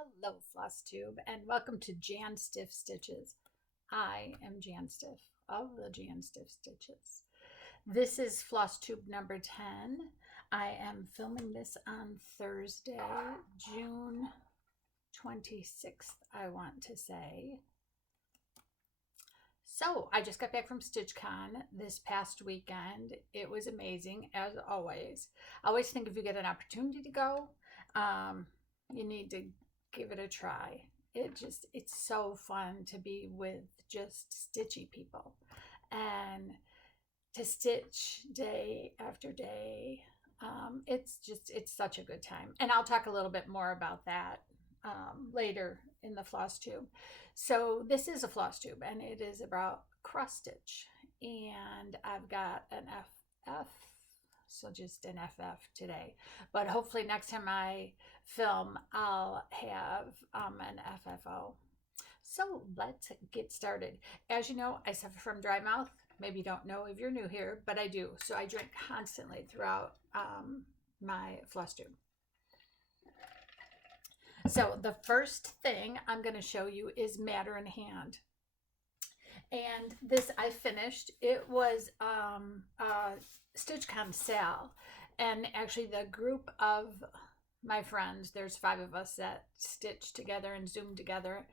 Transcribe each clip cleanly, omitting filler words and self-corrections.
Hello, Floss Tube, and welcome to JanStiffStitches. I am JanStiff of the JanStiffStitches. This is Floss Tube number 10. I am filming this on Thursday, June 26th, I want to say. So, I just got back from StitchCon this past weekend. It was amazing, as always. I always think if you get an opportunity to go, you need to give it a try. It's so fun to be with just stitchy people and to stitch day after day. It's such a good time. And I'll talk a little bit more about that later in the floss tube. So this is a floss tube and it is about cross stitch. And I've got an FF, so just an FF today. But hopefully next time I film, I'll have an FFO. So let's get started. As you know, I suffer from dry mouth. Maybe you don't know if you're new here, but I do. So I drink constantly throughout my floss tube. So the first thing I'm going to show you is Matter in Hand. And this I finished. It was a StitchCon sale. And actually the group of my friends, there's 5 of us that stitch together and Zoom together.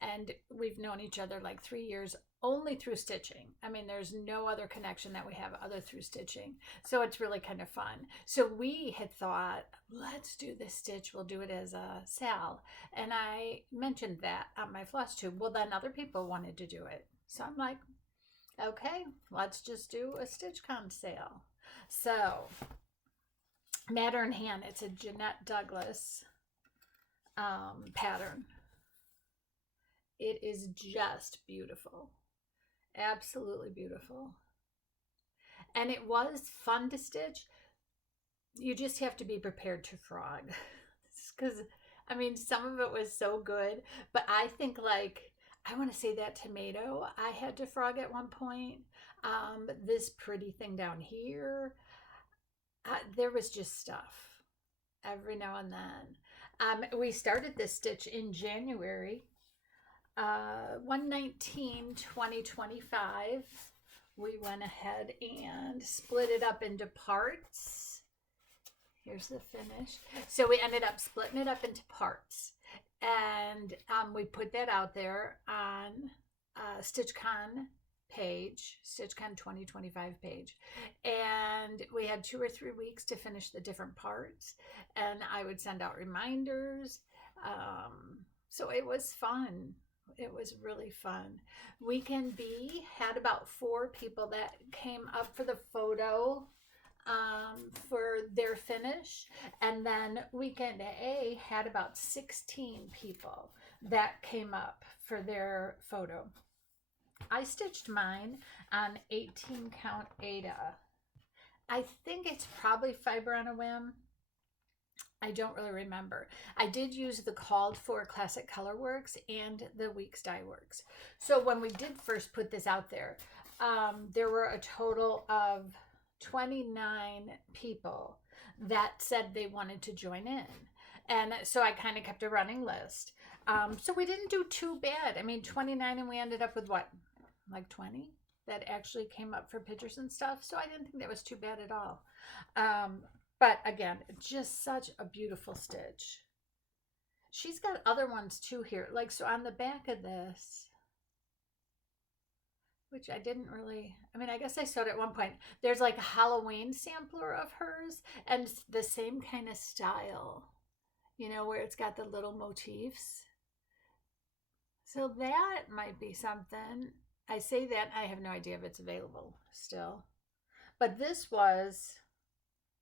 And we've known each other like 3 years only through stitching. I mean, there's no other connection that we have other through stitching. So it's really kind of fun. So we had thought, let's do this stitch. We'll do it as a sale. And I mentioned that on my floss tube. Well, then other people wanted to do it. So I'm like, okay, let's just do a StitchCon sale. So Matter in Hand, it's a Jeanette Douglas pattern. It is just beautiful. Absolutely beautiful. And it was fun to stitch. You just have to be prepared to frog. Because, I mean, some of it was so good. But I think, like, I want to say that tomato I had to frog at one point. This pretty thing down here. There was just stuff every now and then. We started this stitch in January. 1/19/2025, we went ahead and split it up into parts. Here's the finish. So we ended up splitting it up into parts. And we put that out there on StitchCon page, StitchCon 2025 page. And we had 2 or 3 weeks to finish the different parts. And I would send out reminders. So it was fun. It was really fun. Weekend B had about 4 people that came up for the photo for their finish. And then weekend A had about 16 people that came up for their photo. I stitched mine on 18 count Aida. I think it's probably fiber on a whim. I don't really remember. I did use the called for Classic Colorworks and the Weeks Dye Works. So when we did first put this out there were a total of 29 people that said they wanted to join in. And so I kind of kept a running list. So we didn't do too bad. I mean, 29 and we ended up with what? Like 20 that actually came up for pictures and stuff. So I didn't think that was too bad at all. But again, just such a beautiful stitch. She's got other ones too here. Like, so on the back of this, which I didn't really, I mean, I guess I sewed at one point. There's like a Halloween sampler of hers and the same kind of style, you know, where it's got the little motifs. So that might be something. I say that, I have no idea if it's available still. But this was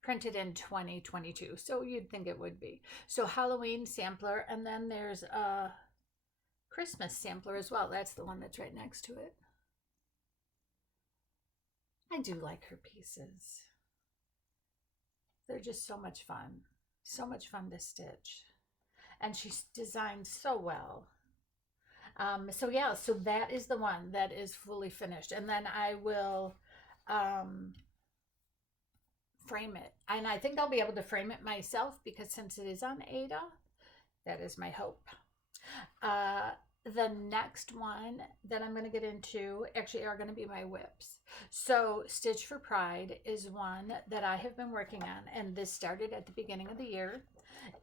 printed in 2022, so you'd think it would be. So Halloween sampler, and then there's a Christmas sampler as well. That's the one that's right next to it. I do like her pieces. They're just so much fun. So much fun to stitch. And she's designed so well. So yeah, so that is the one that is fully finished. And then I will frame it. And I think I'll be able to frame it myself because since it is on Aida, That is my hope. The next one that I'm going to get into actually are going to be my WIPS. So Stitch for Pride is one that I have been working on, and this started at the beginning of the year.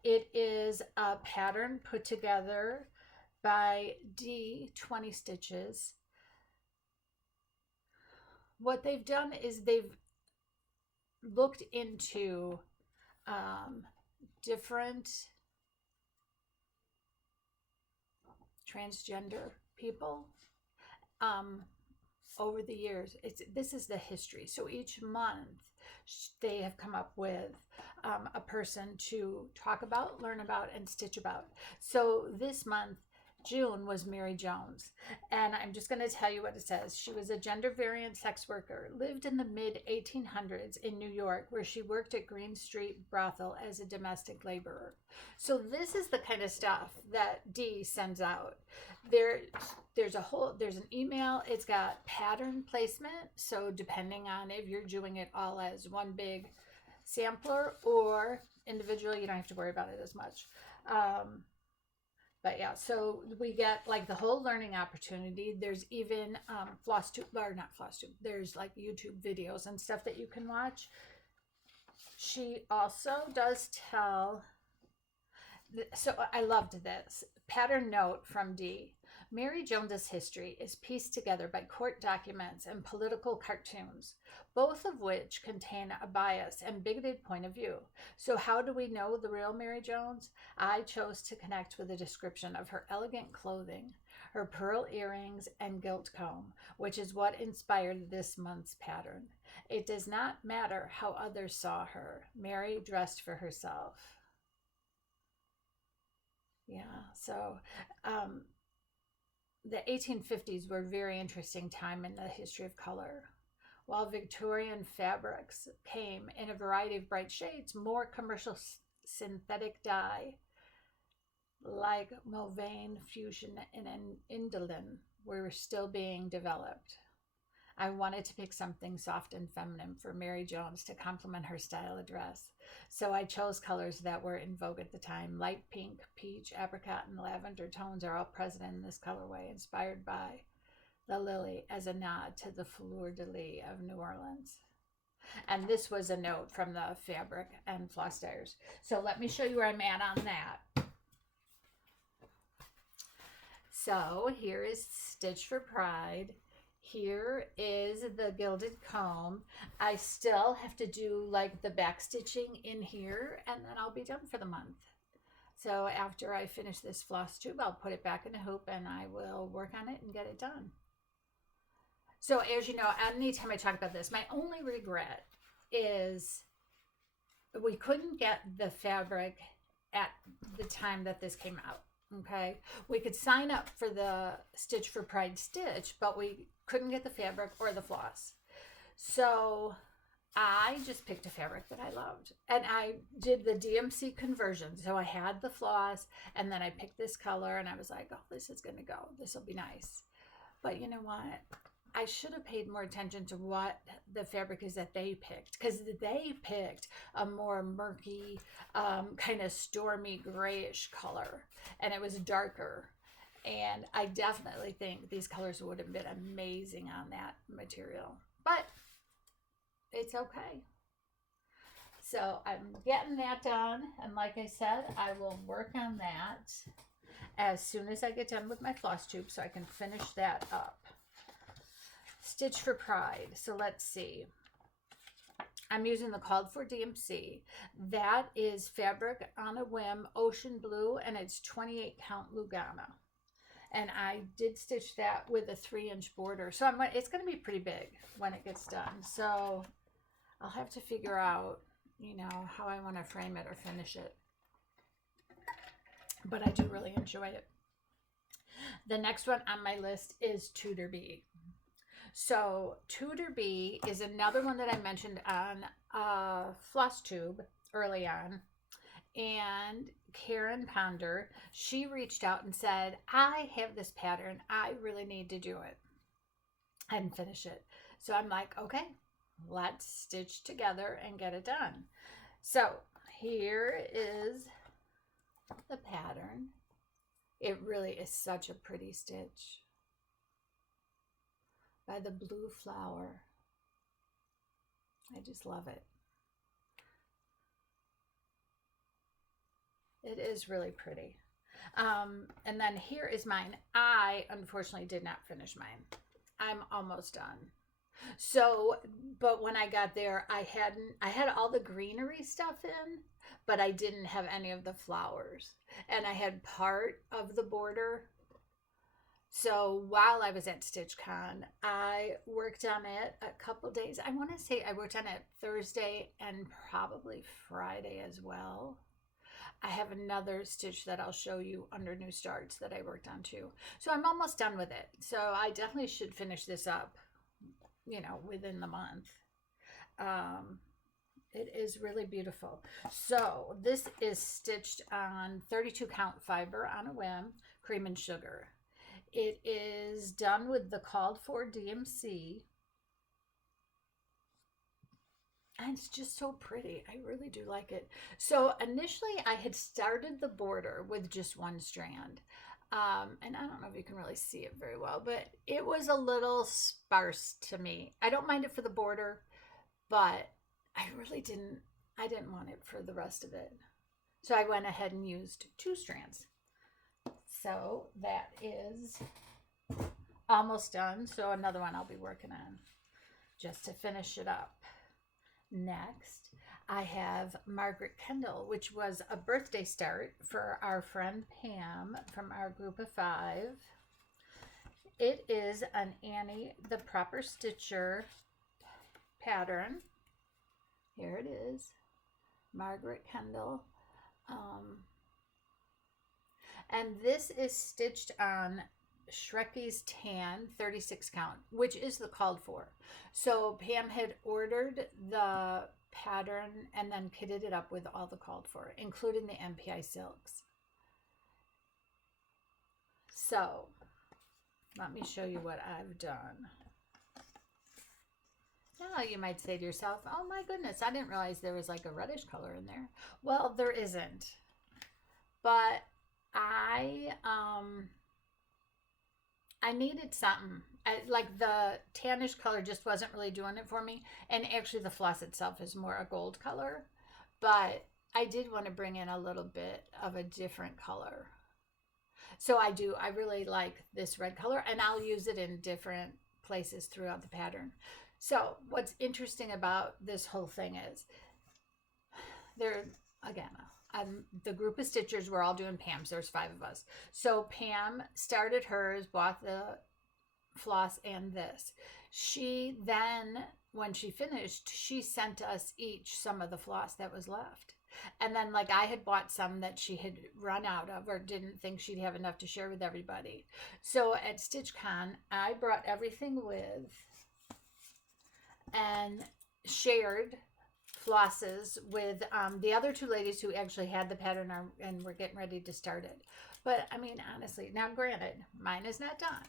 It is a pattern put together by JanStiffStitches. What they've done is they've looked into different transgender people over the years. This is the history. So each month they have come up with a person to talk about, learn about, and stitch about. So this month, June, was Mary Jones, and I'm just going to tell you what it says. She was a gender variant sex worker, lived in the mid 1800s in New York, where she worked at Green Street brothel as a domestic laborer. So this is the kind of stuff that Dee sends out. There's an email. It's got pattern placement. So depending on if you're doing it all as one big sampler or individual, you don't have to worry about it as much. But yeah, so we get like the whole learning opportunity. There's even Floss Tube, or not Floss Tube, there's like YouTube videos and stuff that you can watch. She also does tell, so I loved this pattern note from Dee. Mary Jones's history is pieced together by court documents and political cartoons, both of which contain a biased and bigoted point of view. So how do we know the real Mary Jones? I chose to connect with a description of her elegant clothing, her pearl earrings, and gilt comb, which is what inspired this month's pattern. It does not matter how others saw her. Mary dressed for herself. Yeah, so the 1850s were a very interesting time in the history of color. While Victorian fabrics came in a variety of bright shades, more commercial synthetic dye like Mulvein, Fuchsia, and Indolin were still being developed. I wanted to pick something soft and feminine for Mary Jones to complement her style of dress. So I chose colors that were in vogue at the time. Light pink, peach, apricot, and lavender tones are all present in this colorway, inspired by the lily as a nod to the fleur-de-lis of New Orleans. And this was a note from the fabric and floss dyers. So let me show you where I'm at on that. So here is Stitch for Pride. Here is the gilded comb. I still have to do like the back stitching in here, and then I'll be done for the month. So after I finish this floss tube, I'll put it back in a hoop and I will work on it and get it done. So as you know, anytime I talk about this, my only regret is we couldn't get the fabric at the time that this came out. Okay, we could sign up for the Stitch for Pride stitch, but we couldn't get the fabric or the floss. So I just picked a fabric that I loved, and I did the DMC conversion. So I had the floss, and then I picked this color, and I was like, oh, this is going to go. This will be nice. But you know what? I should have paid more attention to what the fabric is that they picked, because they picked a more murky, kind of stormy grayish color, and it was darker. And I definitely think these colors would have been amazing on that material, but it's okay. So I'm getting that done, and like I said, I will work on that as soon as I get done with my floss tube so I can finish that up. Stitch for Pride. So let's see. I'm using the called for DMC. That is fabric on a whim, ocean blue, and it's 28 count Lugana. And I did stitch that with a 3-inch border. So it's going to be pretty big when it gets done. So I'll have to figure out, you know, how I want to frame it or finish it. But I do really enjoy it. The next one on my list is Tudor Bee. So Tudor Bee is another one that I mentioned on Floss Tube early on. And Karen Ponder, she reached out and said, I have this pattern. I really need to do it and finish it. So I'm like, okay, let's stitch together and get it done. So here is the pattern. It really is such a pretty stitch by the blue flower. I just love it. It is really pretty. And then here is mine. I unfortunately did not finish mine. I'm almost done. So, but when I got there, I had all the greenery stuff in, but I didn't have any of the flowers. And I had part of the border. So while I was at StitchCon, I worked on it a couple days. I want to say I worked on it Thursday and probably Friday as well. I have another stitch that I'll show you under New Starts that I worked on too. So I'm almost done with it. So I definitely should finish this up, you know, within the month. It is really beautiful. So this is stitched on 32 count fiber on a whim, cream and sugar. It is done with the called for DMC. And it's just so pretty. I really do like it. So initially I had started the border with just one strand. And I don't know if you can really see it very well, but it was a little sparse to me. I don't mind it for the border, but I didn't want it for the rest of it. So I went ahead and used 2 strands. So that is almost done. So another one I'll be working on just to finish it up. Next, I have Margaret Kendall, which was a birthday start for our friend Pam from our group of 5. It is an Annie the Proper Stitcher pattern. Here it is, Margaret Kendall. And this is stitched on Shrekie's Tan 36 count, which is the called for. So Pam had ordered the pattern and then kitted it up with all the called for, including the MPI silks. So let me show you what I've done. Now you might say to yourself, oh my goodness, I didn't realize there was like a reddish color in there. Well, there isn't. But I needed something. Like the tannish color just wasn't really doing it for me. And actually the floss itself is more a gold color. But I did want to bring in a little bit of a different color. So I really like this red color. And I'll use it in different places throughout the pattern. So what's interesting about this whole thing is the group of stitchers, we're all doing Pam's. There's 5 of us. So Pam started hers, bought the floss and this. She then, when she finished, she sent us each some of the floss that was left. And then like I had bought some that she had run out of or didn't think she'd have enough to share with everybody. So at StitchCon, I brought everything with and shared flosses with the other 2 ladies who actually had the pattern and were getting ready to start it. But I mean, honestly, now granted, mine is not done.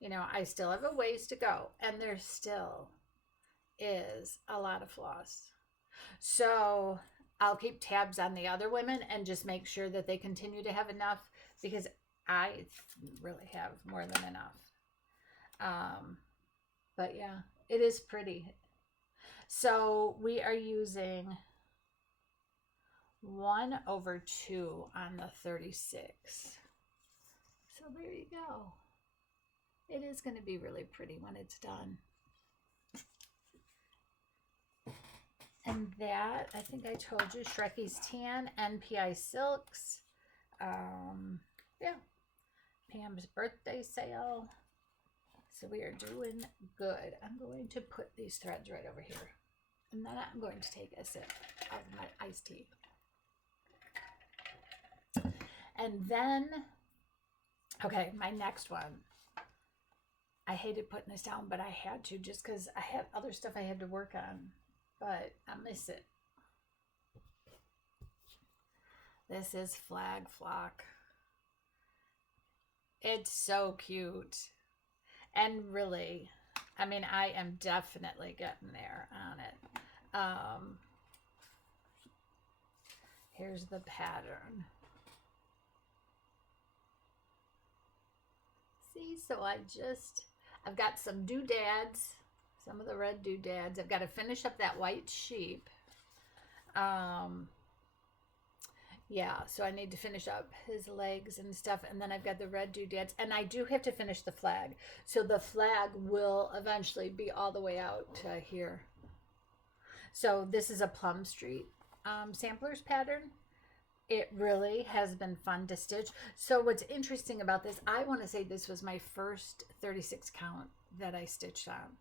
You know, I still have a ways to go, and there still is a lot of floss. So I'll keep tabs on the other women and just make sure that they continue to have enough, because I really have more than enough. But yeah, it is pretty. So we are using 1/2 on the 36. So there you go. It is going to be really pretty when it's done. And that, I think I told you, Shrekie's Tan, NPI Silks. Yeah, Pam's birthday sale. So we are doing good. I'm going to put these threads right over here. And then I'm going to take a sip of my iced tea. And then, okay, my next one. I hated putting this down, but I had to just because I had other stuff I had to work on. But I miss it. This is Flag Flock. It's so cute. And really, I mean, I am definitely getting there on it. Here's the pattern. See, so I've got some doodads, some of the red doodads. I've got to finish up that white sheep. Yeah, so I need to finish up his legs and stuff, and then I've got the red doodads, and I do have to finish the flag. So the flag will eventually be all the way out to here. So this is a Plum Street samplers pattern. It really has been fun to stitch. So what's interesting about this, I want to say this was my first 36 count that I stitched on.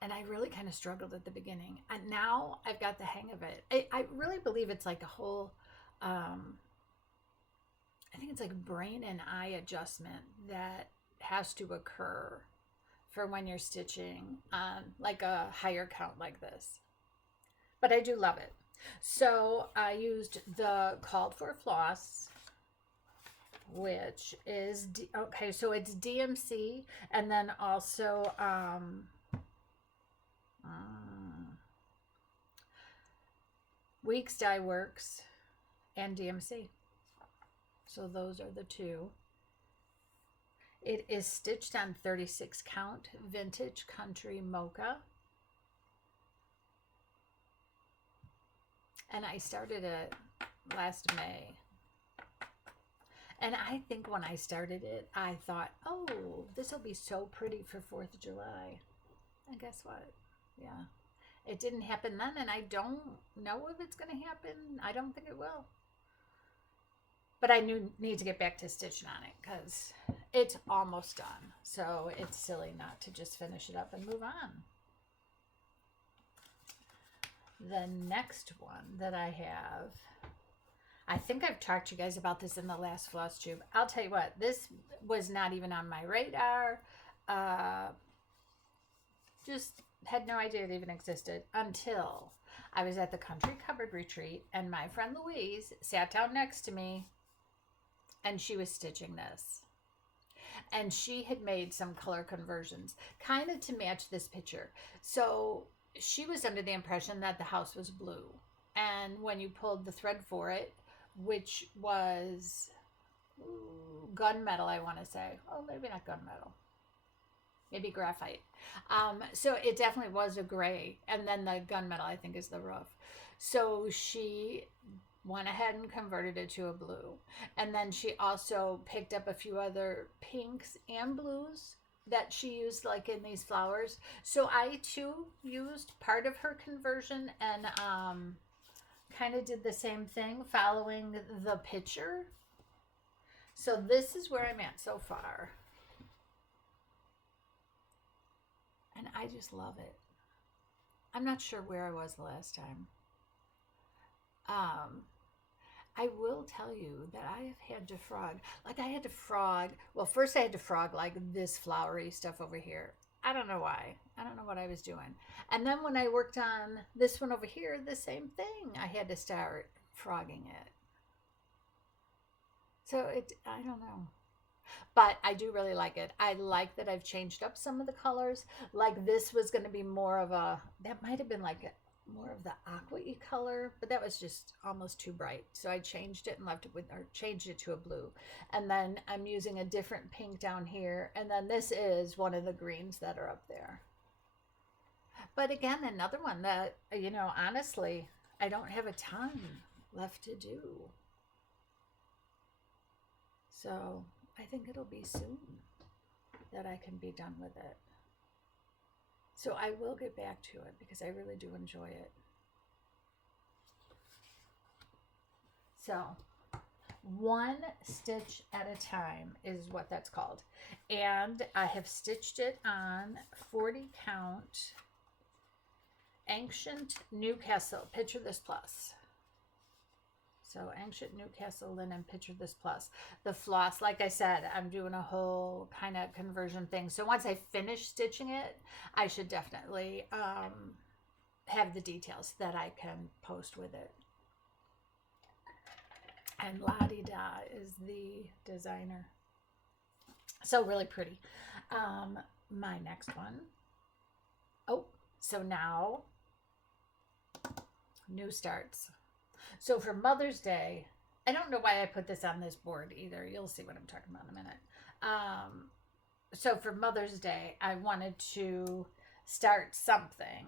And I really kind of struggled at the beginning. And now I've got the hang of it. I really believe it's like a whole, I think it's like brain and eye adjustment that has to occur for when you're stitching on like a higher count like this. But I do love it. So I used the called for floss, which is, okay, so it's DMC, and then also Weeks Dye Works and DMC. So those are the two. It is stitched on 36 count vintage country mocha. And I started it last May. And I think when I started it, I thought, oh, this will be so pretty for 4th of July. And guess what? Yeah. It didn't happen then, and I don't know if it's going to happen. I don't think it will. But I need to get back to stitching on it because it's almost done. So it's silly not to just finish it up and move on. The next one that I have, I think I've talked to you guys about this in the last floss tube. I'll tell you what, this was not even on my radar. Just had no idea it even existed until I was at the Country Cupboard Retreat and my friend Louise sat down next to me and she was stitching this. And she had made some color conversions kind of to match this picture. So she was under the impression that the house was blue. And when you pulled the thread for it, which was gunmetal, I want to say. Oh, maybe not gunmetal. Maybe graphite. So it definitely was a gray. And then the gunmetal, I think, is the roof. So she went ahead and converted it to a blue. And then she also picked up a few other pinks and blues that she used like in these flowers. So I too used part of her conversion and kind of did the same thing following the picture. So this is where I'm at so far. And I just love it. I'm not sure where I was the last time. I will tell you that I have had to frog. Like I had to frog. Well, first I had to frog like this flowery stuff over here. I don't know why. I don't know what I was doing. And then when I worked on this one over here, the same thing. I had to start frogging it. So I don't know. But I do really like it. I like that I've changed up some of the colors. Like this was going to be more of a, that might have been like more of the aqua-y color, but that was just almost too bright. So I changed it and left it with, or changed it to a blue. And then I'm using a different pink down here. And then this is one of the greens that are up there. But again, another one that, you know, honestly, I don't have a ton left to do. So I think it'll be soon that I can be done with it. So I will get back to it because I really do enjoy it. So one stitch at a time is what that's called. And I have stitched it on 40 count Ancient Newcastle. Picture this plus. So Ancient Newcastle Linen, picture this plus. The floss, like I said, I'm doing a whole kind of conversion thing. So once I finish stitching it, I should definitely have the details that I can post with it. And La-Di-Da is the designer. So really pretty. My next one. Oh, so now new starts. So for Mother's Day, I don't know why I put this on this board either. You'll see what I'm talking about in a minute. So for Mother's Day, I wanted to start something.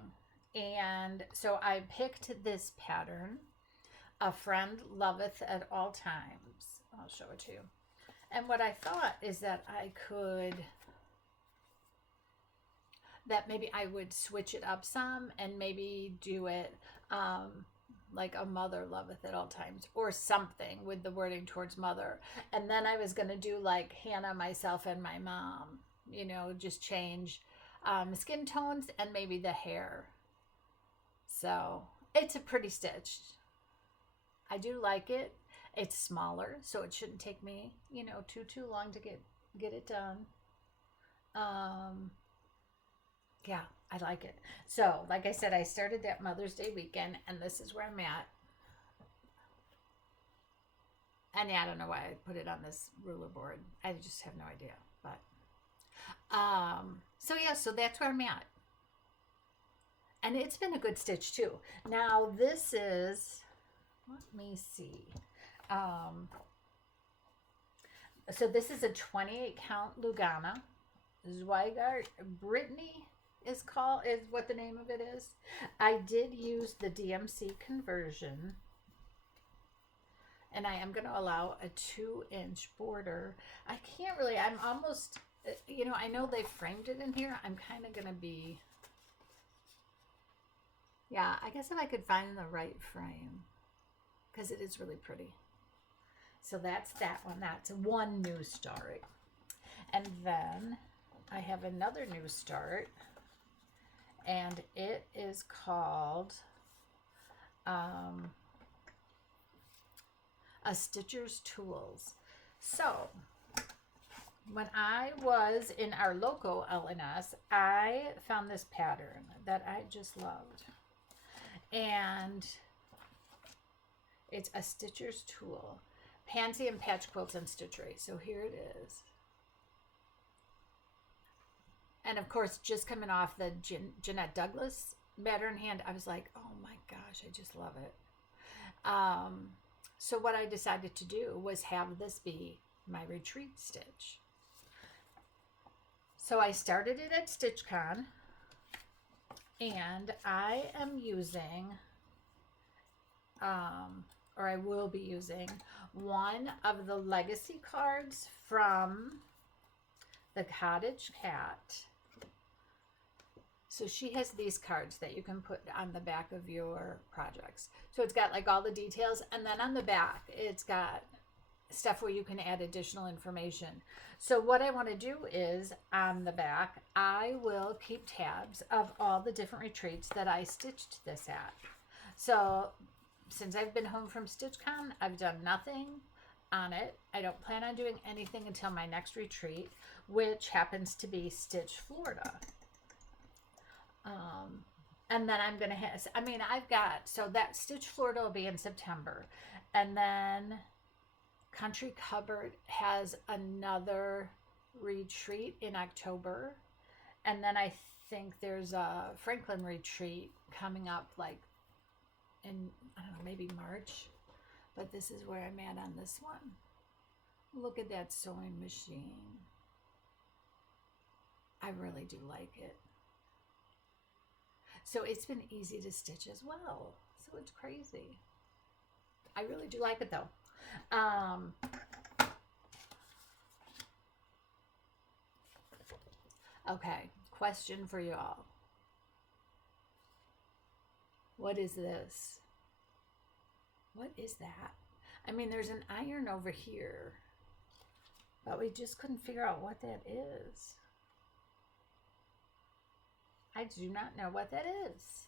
And so I picked this pattern, A Friend Loveth at All Times. I'll show it to you. And what I thought is that maybe I would switch it up some and maybe do it like A Mother Loveth at All Times or something with the wording towards mother. And then I was going to do like Hannah, myself, and my mom, you know, just change skin tones and maybe the hair. So it's a pretty stitch. I do like it. It's smaller, so it shouldn't take me, you know, too long to get it done. Yeah, I like it. So, like I said, I started that Mother's Day weekend, and this is where I'm at. And yeah, I don't know why I put it on this ruler board. I just have no idea. But so yeah, so that's where I'm at. And it's been a good stitch too. Now this is, let me see. So this is a 28 count Lugana. Zweigart Brittany is what the name of it is. I did use the DMC conversion. And I am going to allow a 2-inch border. I can't really, I'm almost, you know, I know they framed it in here. I'm kind of going to be, yeah, I guess if I could find the right frame, because it is really pretty. So that's that one. That's one new start. And then I have another new start, and it is called A Stitcher's Tools. So when I was in our local LNS, I found this pattern that I just loved. And it's A Stitcher's Tool. Pansy and Patch Quilts and Stitchery. So here it is. And of course, just coming off the Jeanette Douglas Pattern Hand, I was like, oh my gosh, I just love it. So what I decided to do was have this be my retreat stitch. So I started it at StitchCon, and I am using, or I will be using, one of the legacy cards from the Cottage Cat. So she has these cards that you can put on the back of your projects. So it's got like all the details, and then on the back it's got stuff where you can add additional information. So what I want to do is on the back, I will keep tabs of all the different retreats that I stitched this at. So since I've been home from StitchCon, I've done nothing on it. I don't plan on doing anything until my next retreat, which happens to be Stitch Florida. And then I'm going to have, I mean, I've got, so that Stitch Florida will be in September. And then Country Cupboard has another retreat in October. And then I think there's a Franklin retreat coming up like in, I don't know, maybe March. But this is where I'm at on this one. Look at that sewing machine. I really do like it. So it's been easy to stitch as well. So it's crazy. I really do like it though. Okay, question for y'all. What is this? What is that? I mean, there's an iron over here, but we just couldn't figure out what that is. I do not know what that is.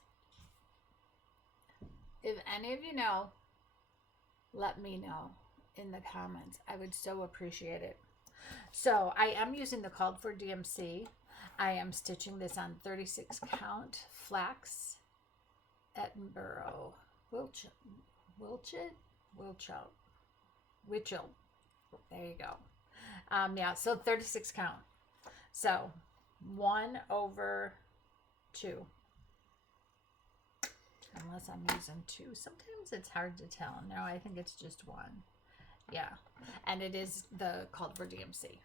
If any of you know, let me know in the comments. I would so appreciate it. So I am using the called for DMC. I am stitching this on 36 count flax Edinburgh Wilchel. There you go. Yeah, so 36 count. So 1/2. unless I'm using two. Sometimes it's hard to tell. No, I think it's just one. Yeah, and it is called for DMC.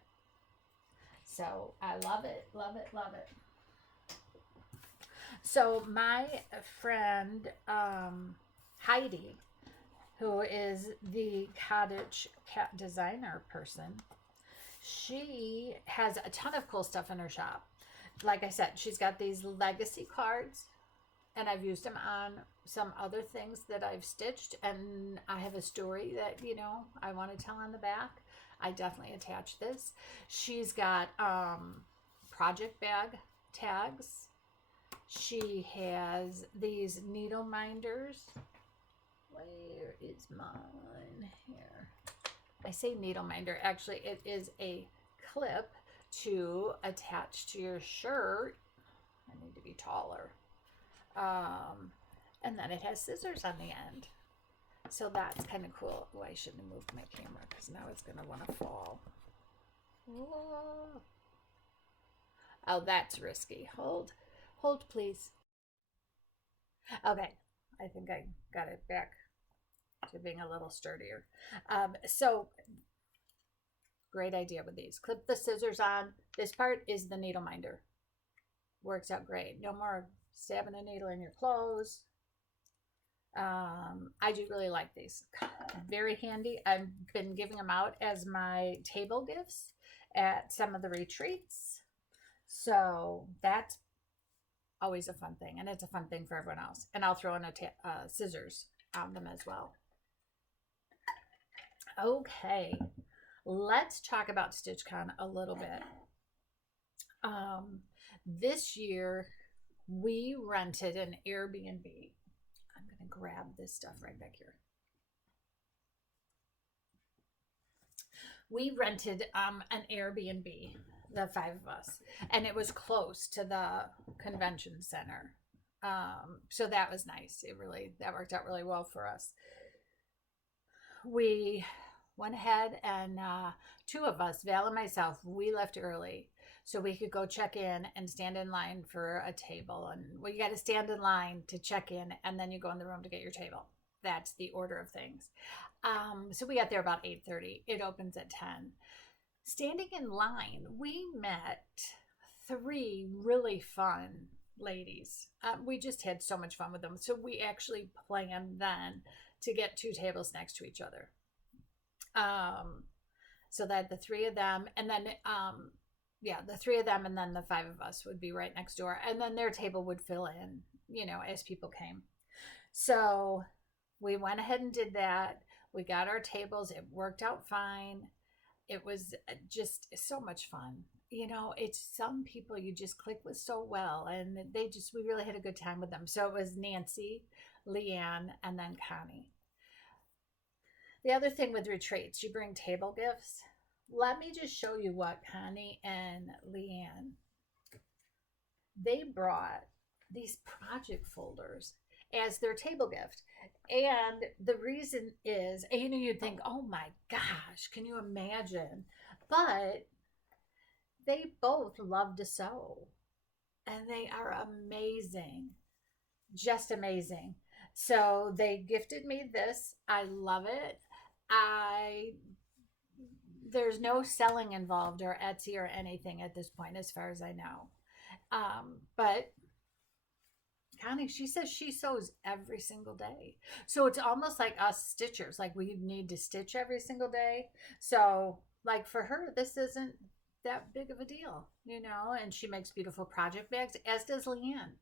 So I love it, love it, love it. So my friend Heidi, who is the cottage cat designer person, she has a ton of cool stuff in her shop. Like I said, she's got these legacy cards, and I've used them on some other things that I've stitched, and I have a story that, you know, I want to tell on the back. I definitely attach this. She's got project bag tags. She has these needle minders. Where is mine? Here. I say needle minder. Actually, it is a clip to attach to your shirt. I need to be taller. And then it has scissors on the end. So that's kind of cool. Oh, I shouldn't have moved my camera because now it's going to want to fall. Oh, that's risky. Hold, please. Okay, I think I got it back to being a little sturdier. So great idea with these. Clip the scissors on. This part is the needle minder. Works out great. No more stabbing a needle in your clothes. I do really like these. Very handy. I've been giving them out as my table gifts at some of the retreats. So that's always a fun thing. And it's a fun thing for everyone else. And I'll throw in scissors on them as well. Okay. Let's talk about StitchCon a little bit. This year, we rented an Airbnb. I'm going to grab this stuff right back here. We rented an Airbnb, the 5 of us, and it was close to the convention center. So that was nice. That worked out really well for us. We went ahead and 2 of us, Val and myself, we left early so we could go check in and stand in line for a table. And well, you got to stand in line to check in, and then you go in the room to get your table. That's the order of things. So we got there about 8:30. It opens at 10. Standing in line, we met 3 really fun ladies. We just had so much fun with them. So we actually planned then to get 2 tables next to each other. So that the 3 of them, and then the 3 of them, and then the 5 of us would be right next door, and then their table would fill in, you know, as people came. So we went ahead and did that. We got our tables. It worked out fine. It was just so much fun. You know, it's some people you just click with so well, and we really had a good time with them. So it was Nancy, Leanne, and then Connie. The other thing with retreats, you bring table gifts. Let me just show you what Connie and Leanne, they brought these project folders as their table gift. And the reason is, you know, you'd think, oh my gosh, can you imagine? But they both love to sew, and they are amazing, just amazing. So they gifted me this. I love it. There's no selling involved or Etsy or anything at this point, as far as I know. But Connie, she says she sews every single day. So it's almost like us stitchers, like we need to stitch every single day. So like for her, this isn't that big of a deal, you know, and she makes beautiful project bags, as does Leanne.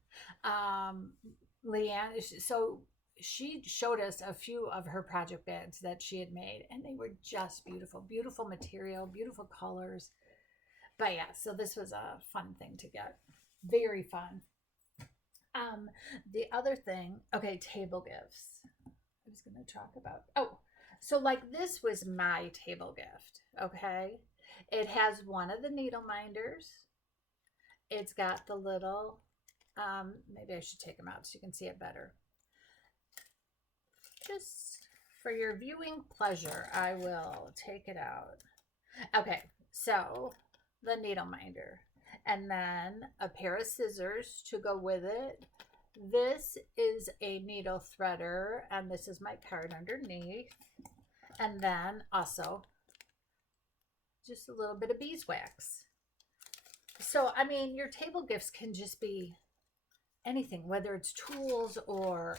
So she showed us a few of her project bags that she had made, and they were just beautiful, beautiful material, beautiful colors. But yeah, so this was a fun thing to get. Very fun. The other thing, okay, table gifts. I was going to talk about, so like this was my table gift, okay? It has one of the needle minders. It's got the little, maybe I should take them out so you can see it better. Just for your viewing pleasure, I will take it out. Okay, so the needle minder, and then a pair of scissors to go with it, this is a needle threader, and this is my card underneath. And then also just a little bit of beeswax. So, I mean, your table gifts can just be anything, whether it's tools or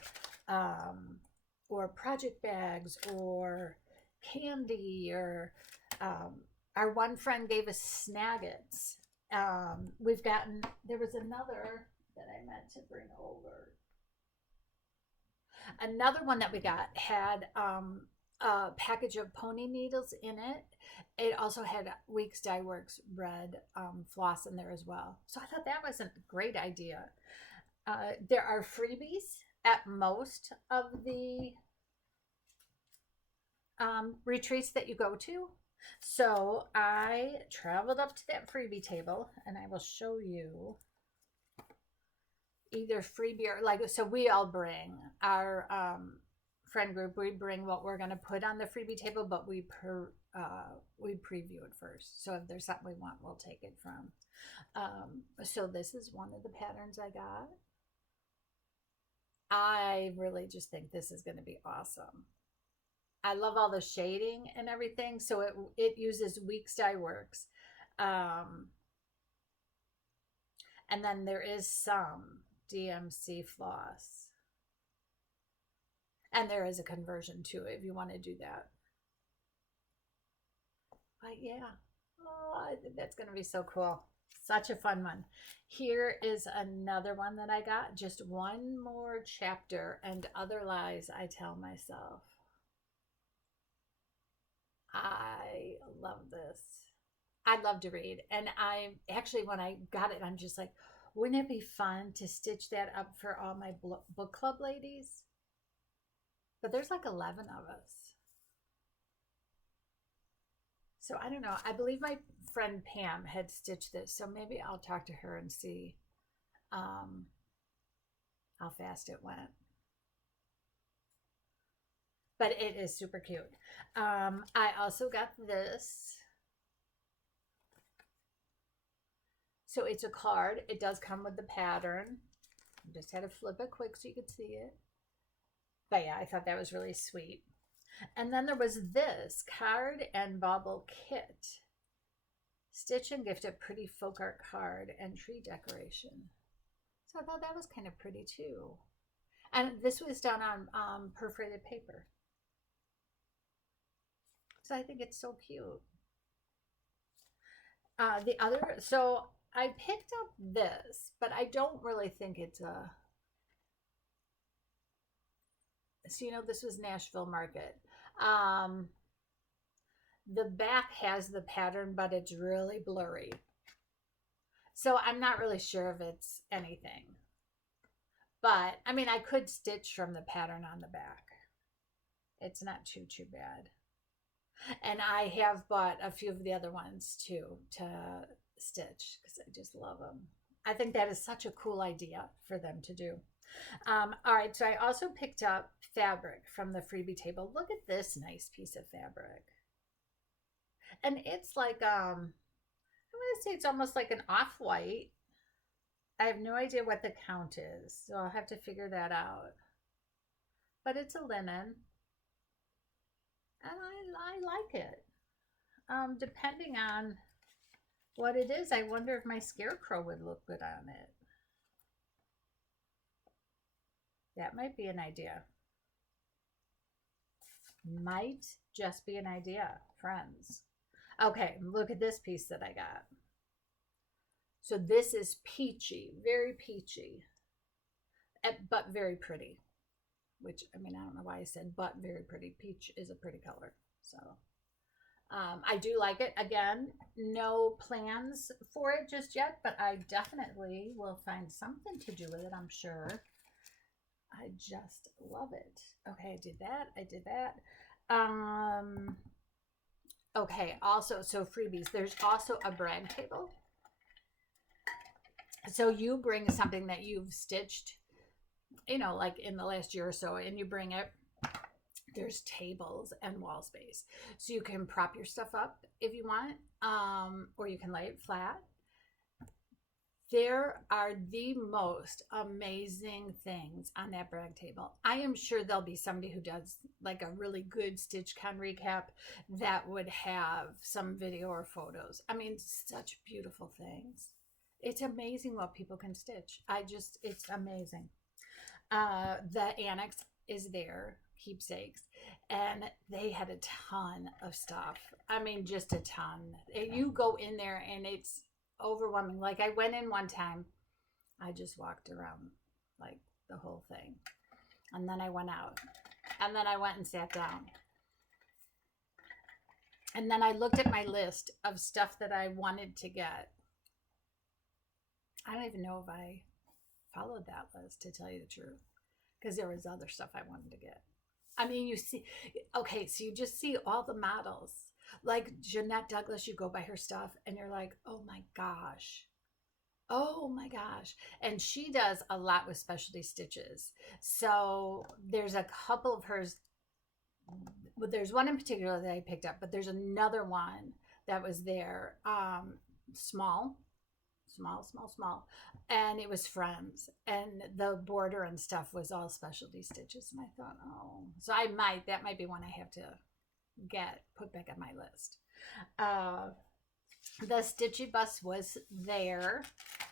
project bags or candy, or our one friend gave us Snuggets. There was another that I meant to bring over. Another one that we got had a package of pony needles in it. It also had WIPS Dye Works red floss in there as well. So I thought that was a great idea. There are freebies at most of the retreats that you go to. So I traveled up to that freebie table, and I will show you either freebie or so we all bring our friend group. We bring what we're going to put on the freebie table, but we preview it first. So if there's something we want, we'll take it from. So this is one of the patterns I got. I really just think this is going to be awesome. I love all the shading and everything. So it uses WIPS Dye Works. And then there is some DMC floss. And there is a conversion to it if you want to do that. But yeah, I think that's going to be so cool. Such a fun one. Here is another one that I got. Just one more chapter and other lies I tell myself. I love this. I love to read. And I actually, when I got it, I'm just like, wouldn't it be fun to stitch that up for all my book club ladies? But there's like 11 of us. So I don't know. I believe my friend Pam had stitched this. So maybe I'll talk to her and see how fast it went. But it is super cute. I also got this. So it's a card. It does come with the pattern. I just had to flip it quick so you could see it. But yeah, I thought that was really sweet. And then there was this card and bauble kit. Stitch and gift a pretty folk art card and tree decoration. So I thought that was kind of pretty too. And this was done on perforated paper. So I think it's so cute. So I picked up this, but I don't really think it's a, so this was Nashville Market. The back has the pattern, but it's really blurry. So I'm not really sure if it's anything. But, I mean, I could stitch from the pattern on the back. It's not too bad. And I have bought a few of the other ones too to stitch because I just love them. I think that is such a cool idea for them to do. All right, so I also picked up fabric from the freebie table. Look at this nice piece of fabric. And it's like, I'm going to say it's almost like an off-white. I have no idea what the count is, so I'll have to figure that out. But it's a linen. And I like it. Depending on what it is, I wonder if my scarecrow would look good on it. That might be an idea. Might just be an idea, friends. Okay, look at this piece that I got. So this is peachy, very peachy, but very pretty. Which, I mean, I don't know why I said but very pretty. Peach is a pretty color. So I do like it. Again, no plans for it just yet, but I definitely will find something to do with it, I'm sure. I just love it. Okay, I did that. Okay, also, so freebies. There's also a brag table. So you bring something that you've stitched, like in the last year or so, and you bring it. There's tables and wall space. So you can prop your stuff up if you want, or you can lay it flat. There are the most amazing things on that brag table. I am sure there'll be somebody who does like a really good StitchCon recap that would have some video or photos. I mean, such beautiful things. It's amazing what people can stitch. It's amazing. The annex is there, keepsakes, and they had a ton of stuff. I mean, just a ton. You go in there and it's overwhelming. Like I went in one time, I just walked around like the whole thing. And then I went out. And then I went and sat down. And then I looked at my list of stuff that I wanted to get. I don't even know if I followed that list, to tell you the truth, because there was other stuff I wanted to get. I mean, you see, okay, so you just see all the models. Like Jeanette Douglas, you go by her stuff and you're like, oh my gosh. Oh my gosh. And she does a lot with specialty stitches. So there's a couple of hers. Well, there's one in particular that I picked up, but there's another one that was there. Small. And it was Friends. And the border and stuff was all specialty stitches. And I thought, oh. So that might be one I have to put back on my list. The Stitchy Bus was there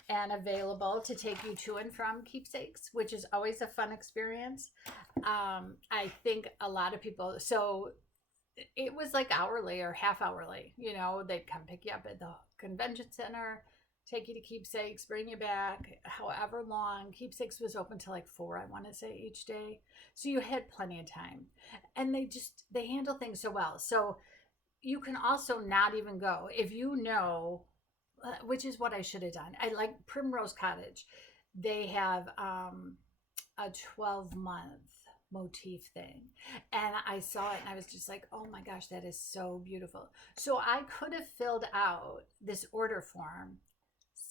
and available to take you to and from keepsakes, which is always a fun experience. I think a lot of people, so it was like hourly or half hourly, you know, they'd come pick you up at the convention center, take you to keepsakes, bring you back, however long. Keepsakes was open till like 4, I want to say, each day. So you had plenty of time. And they handle things so well. So you can also not even go if you know, which is what I should have done. I like Primrose Cottage. They have a 12-month motif thing. And I saw it and I was just like, oh my gosh, that is so beautiful. So I could have filled out this order form.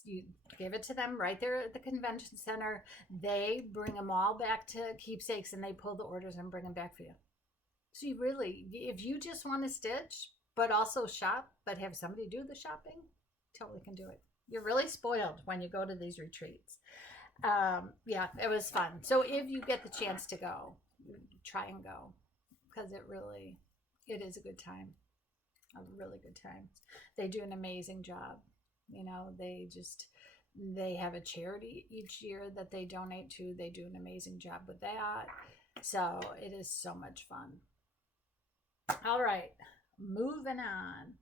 You give it to them right there at the convention center. They bring them all back to keepsakes and they pull the orders and bring them back for you. So you really, if you just want to stitch, but also shop, but have somebody do the shopping, totally can do it. You're really spoiled when you go to these retreats. Yeah, it was fun. So if you get the chance to go, try and go, because it is a good time, a really good time. They do an amazing job. You know, they have a charity each year that they donate to. They do an amazing job with that. So it is so much fun. All right, moving on.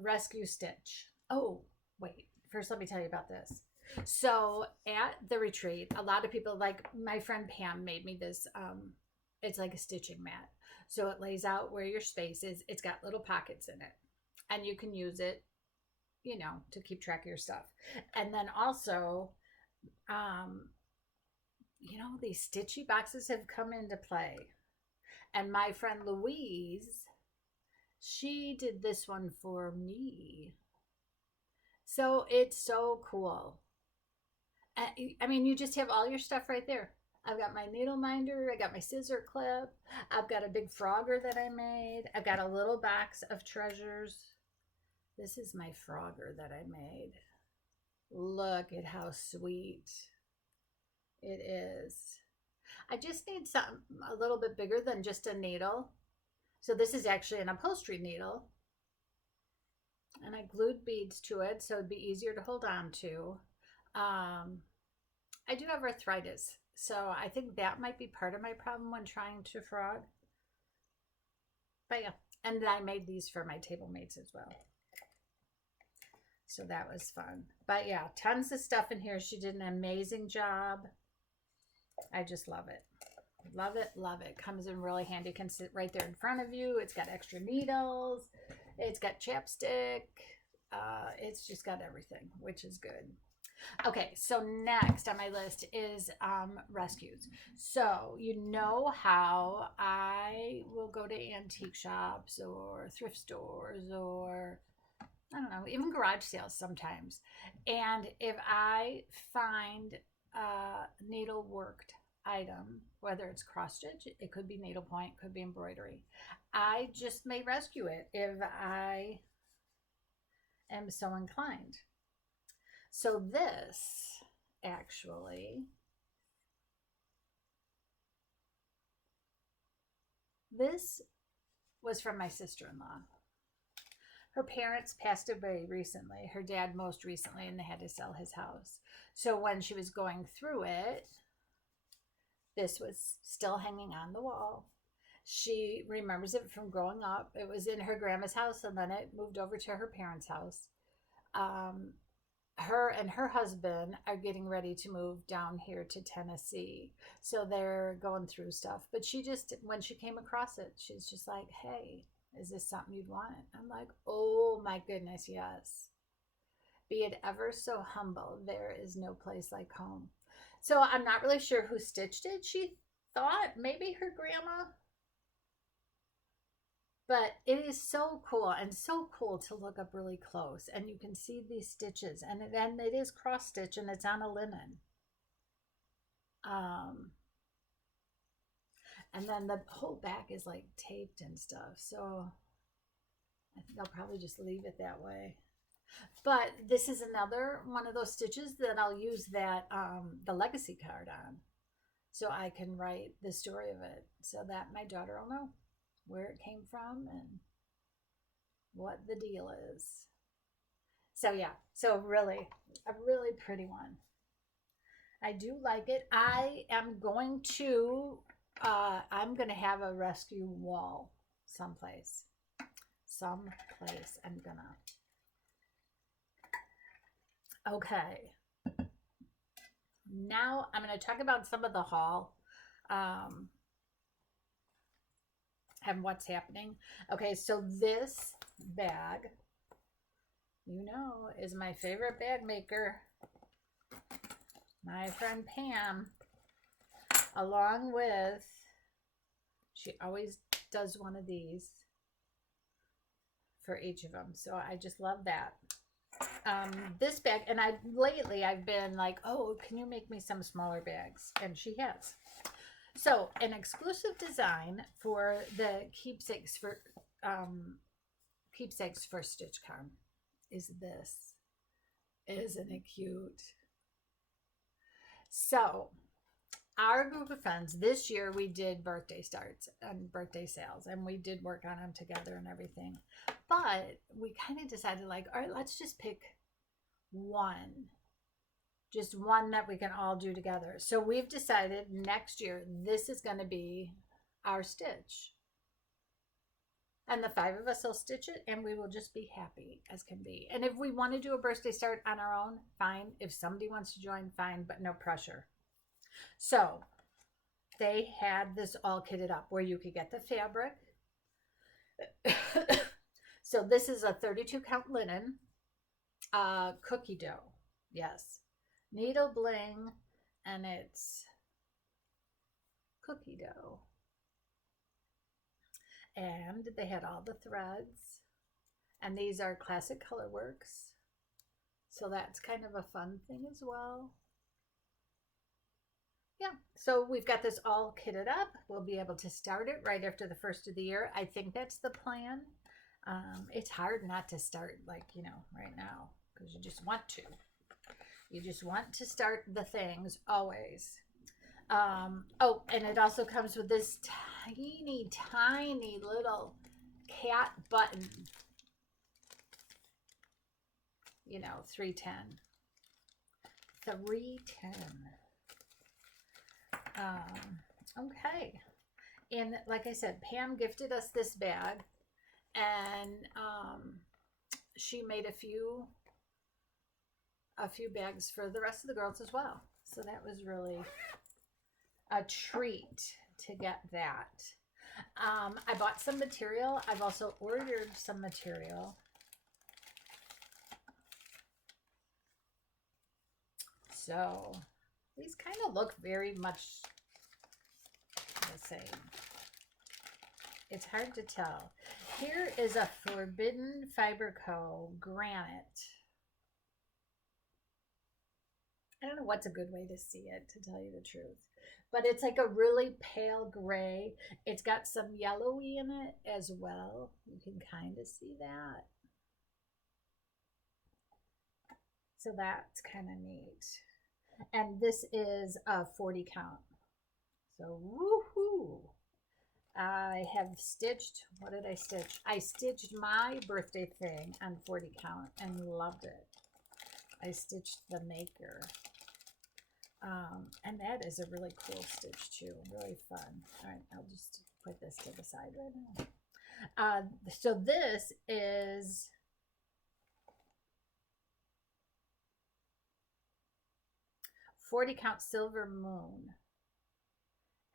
Rescue Stitch. Oh, wait. First, let me tell you about this. So at the retreat, a lot of people, like my friend Pam made me this, it's like a stitching mat. So it lays out where your space is. It's got little pockets in it. And you can use it, you know, to keep track of your stuff. And then also, you know, these stitchy boxes have come into play. And my friend Louise, she did this one for me. So it's so cool. I mean, you just have all your stuff right there. I've got my needle minder. I got my scissor clip. I've got a big Frogger that I made. I've got a little box of treasures. This is my Frogger that I made. Look at how sweet it is. I just need something a little bit bigger than just a needle. So this is actually an upholstery needle. And I glued beads to it so it'd be easier to hold on to. I do have arthritis, so I think that might be part of my problem when trying to frog. But yeah, and I made these for my table mates as well. So that was fun. But yeah, tons of stuff in here. She did an amazing job. I just love it. Love it, love it. Comes in really handy. Can sit right there in front of you. It's got extra needles. It's got chapstick. It's just got everything, which is good. Okay, so next on my list is rescues. So you know how I will go to antique shops or thrift stores or I don't know, even garage sales sometimes. And if I find a needle worked item, whether it's cross stitch, it could be needlepoint, could be embroidery, I just may rescue it if I am so inclined. So this actually, this was from my sister-in-law. Her parents passed away recently, her dad most recently, and they had to sell his house. So when she was going through it, this was still hanging on the wall. She remembers it from growing up. It was in her grandma's house, and then it moved over to her parents' house. Her and her husband are getting ready to move down here to Tennessee. So they're going through stuff. But she just, when she came across it, she's just like, hey, is this something you'd want? I'm like, oh my goodness, yes. Be it ever so humble, there is no place like home. So I'm not really sure who stitched it. She thought maybe her grandma. But it is so cool, and so cool to look up really close, and you can see these stitches, and then it is cross stitch, and it's on a linen. And then the whole back is like taped and stuff, so I think I'll probably just leave it that way. But this is another one of those stitches that I'll use that the legacy card on, so I can write the story of it, so that my daughter will know where it came from and what the deal is. So yeah, so really, a really pretty one. I do like it. I am going to I'm gonna have a rescue wall someplace. I'm gonna. Okay. Now I'm gonna talk about some of the haul. And what's happening. Okay, so this bag, you know, is my favorite bag maker, my friend Pam, along with, she always does one of these for each of them, so I just love that. This bag, and lately I've been like, oh, can you make me some smaller bags? And she has. So an exclusive design for the keepsakes for StitchCon is this. Isn't it cute? So our group of friends, this year we did birthday starts and birthday sales, and we did work on them together and everything. But we kind of decided, like, all right, let's just pick one. Just one that we can all do together. So we've decided next year, this is going to be our stitch. And the 5 of us will stitch it, and we will just be happy as can be. And if we want to do a birthday start on our own, fine. If somebody wants to join, fine, but no pressure. So they had this all kitted up where you could get the fabric. So this is a 32 count linen, cookie dough. Yes. Needle bling, and it's cookie dough. And they had all the threads, and these are classic colorworks, so that's kind of a fun thing as well. Yeah, so we've got this all kitted up. We'll be able to start it right after the first of the year. I think that's the plan. It's hard not to start, like, you know, right now, because you just want to. You just want to start the things always. Oh, and it also comes with this tiny, tiny little cat button. You know, 310. 310. Okay. And like I said, Pam gifted us this bag, and she made a few bags for the rest of the girls as well. So that was really a treat to get that. I bought some material. I've also ordered some material. So these kind of look very much the same. It's hard to tell. Here is a Forbidden Fiber Co. Granite. I don't know what's a good way to see it, to tell you the truth. But it's like a really pale gray. It's got some yellowy in it as well. You can kind of see that. So that's kind of neat. And this is a 40 count. So woohoo! I have stitched, what did I stitch? I stitched my birthday thing on 40 count and loved it. I stitched the maker. And that is a really cool stitch too, really fun. All right, I'll just put this to the side right now. So this is "40 Count Silver Moon,"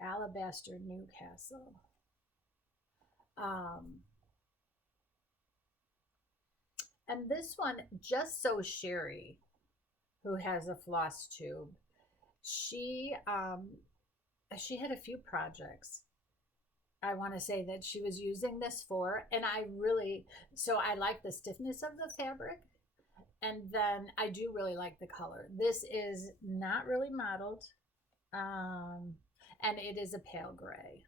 Alabaster, Newcastle. And this one, Just So Sherry, who has a floss tube, she had a few projects I want to say that she was using this for, and I like the stiffness of the fabric, and then I do really like the color. This is not really mottled, and it is a pale gray,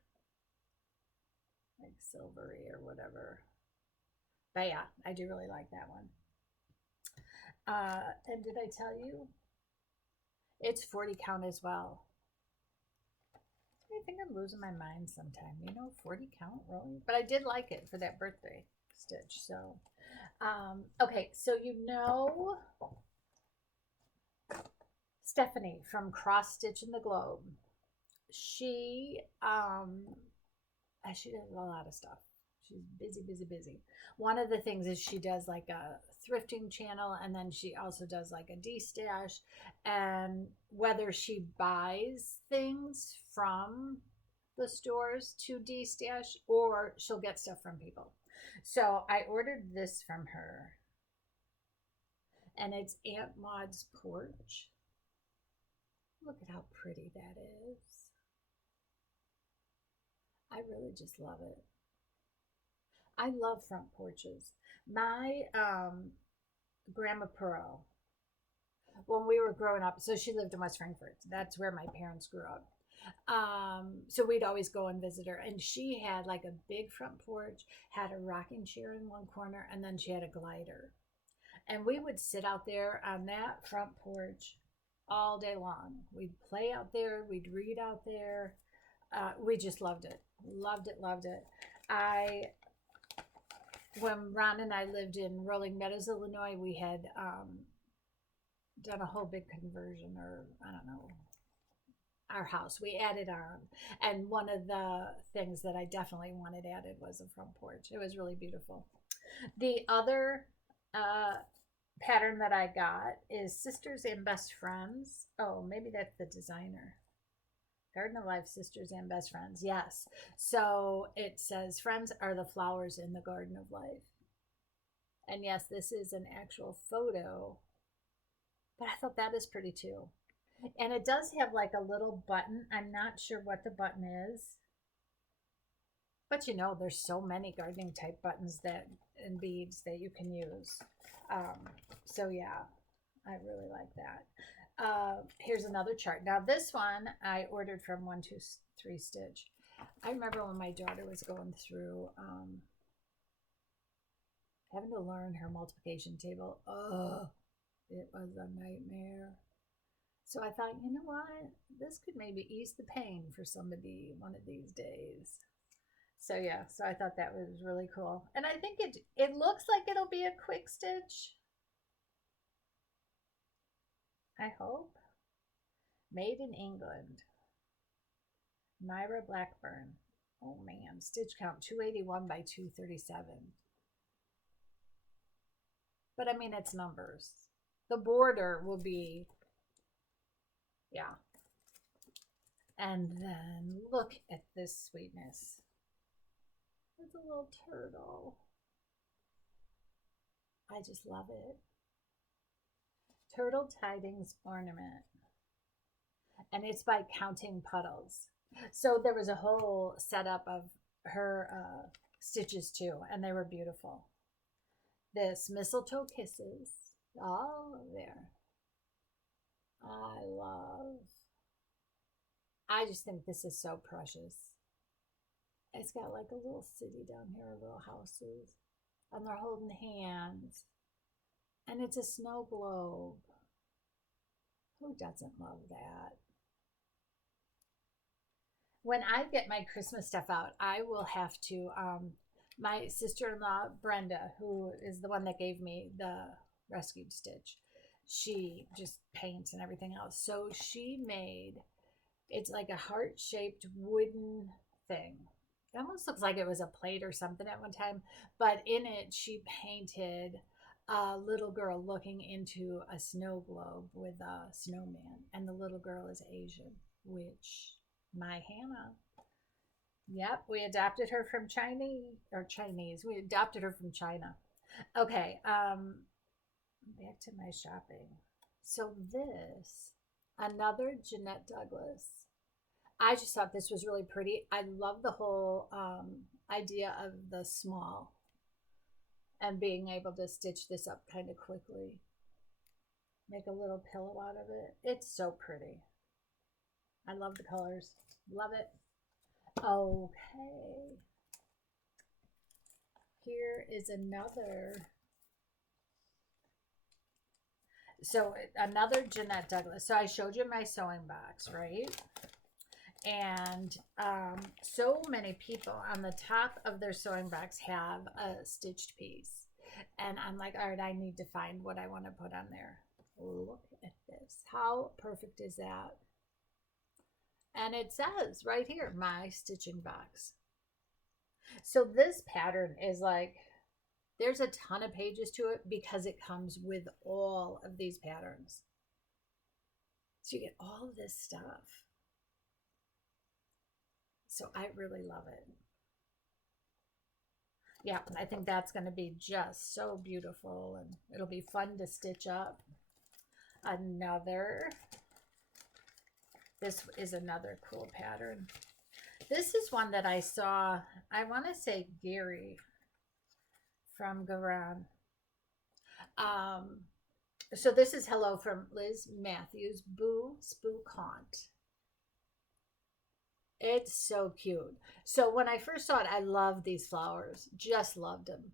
like silvery or whatever. But yeah, I do really like that one. And did I tell you? It's 40 count as well. I think I'm losing my mind sometime. 40 count, really? But I did like it for that birthday stitch. So, okay, so Stephanie from Cross Stitch in the Globe. She does a lot of stuff. She's busy, busy, busy. One of the things is she does like a thrifting channel, and then she also does like a de-stash. And whether she buys things from the stores to de-stash, or she'll get stuff from people. So I ordered this from her, and it's Aunt Maud's Porch. Look at how pretty that is. I really just love it. I love front porches. My grandma Pearl, when we were growing up, so she lived in West Frankfort. That's where my parents grew up. So we'd always go and visit her, and she had like a big front porch, had a rocking chair in one corner, and then she had a glider. And we would sit out there on that front porch all day long. We'd play out there, we'd read out there. We just loved it. Loved it, loved it. When Ron and I lived in Rolling Meadows, Illinois, we had done a whole big conversion, or I don't know, our house. We added on. And one of the things that I definitely wanted added was a front porch. It was really beautiful. The other pattern that I got is Sisters and Best Friends. Oh, maybe that's the designer. Garden of Life, Sisters and Best Friends. Yes. So it says, friends are the flowers in the Garden of Life. And yes, this is an actual photo. But I thought that is pretty too. And it does have like a little button. I'm not sure what the button is. But there's so many gardening type buttons and beads that you can use. So yeah, I really like that. Here's another chart. Now this one I ordered from 123 Stitch. I remember when my daughter was going through having to learn her multiplication table. Oh, it was a nightmare. So I thought, you know what? This could maybe ease the pain for somebody one of these days. So yeah, so I thought that was really cool. And I think it looks like it'll be a quick stitch. I hope. Made in England. Myra Blackburn. Oh man, stitch count 281 by 237. But I mean, it's numbers. The border will be, yeah. And then look at this sweetness. It's a little turtle. I just love it. Turtle Tidings Ornament. And it's by Counting Puddles. So there was a whole setup of her stitches too, and they were beautiful. This Mistletoe Kisses. Oh, there. I just think this is so precious. It's got like a little city down here, little houses, and they're holding hands. And it's a snow globe. Who doesn't love that? When I get my Christmas stuff out, I will have to, my sister-in-law, Brenda, who is the one that gave me the rescued stitch, she just paints and everything else. So she made, it's like a heart-shaped wooden thing. It almost looks like it was a plate or something at one time, but in it she painted a little girl looking into a snow globe with a snowman, and the little girl is Asian, which my Hannah. Yep, we adopted her from Chinese. We adopted her from China. Okay, back to my shopping. So this, another Jeanette Douglas. I just thought this was really pretty. I love the whole idea of the small and being able to stitch this up kind of quickly. Make a little pillow out of it. It's so pretty. I love the colors. Love it. Okay. Here is another. So another Jeanette Douglas. So I showed you my sewing box, right? And so many people on the top of their sewing box have a stitched piece. And I'm like, all right, I need to find what I want to put on there. Look at this. How perfect is that? And it says right here, my stitching box. So this pattern is like, there's a ton of pages to it because it comes with all of these patterns. So you get all of this stuff. So I really love it. Yeah, I think that's going to be just so beautiful, and it'll be fun to stitch up. This is another cool pattern. This is one that I saw, I want to say Gary from Garan. So this is Hello from Liz Matthews, Boo Spookaunt. It's so cute. So when I first saw it, I loved these flowers. Just loved them.